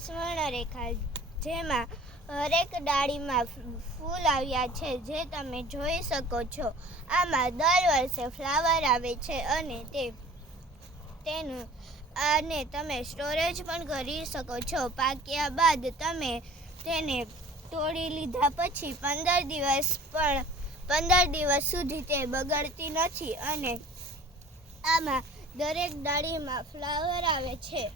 સ્વર્ણરેખા, જેમાં હરેક ડાળીમાં ફૂલ આવ્યા છે, જે તમે જોઈ શકો છો. આમાં દર વર્ષે ફ્લાવર આવે છે અને તમે સ્ટોરેજ પણ કરી શકો છો. પાક્યા બાદ તમે તેને તોડી લીધા પછી 15 દિવસ સુધી તે બગડતી નથી અને આમાં દરેક ડાળીમાં ફ્લાવર આવે છે.